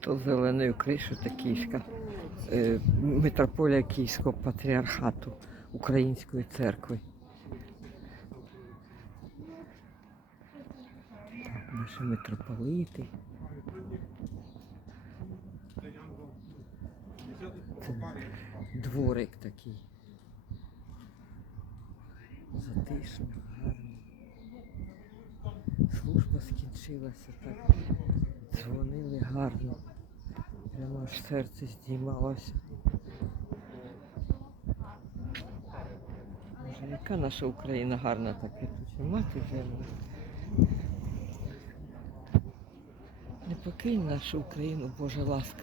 То зеленою та київська е, митрополія Київського патріархату Української церкви. Так, Наші митрополити. Це дворик такий. Затишно, гарно. Служба скінчилася так. Дзвонили гарно. Прямо аж серце здіймалося. Боже, яка наша Україна гарна така тут. Мати земля. Не покинь нашу Україну, Божа ласка.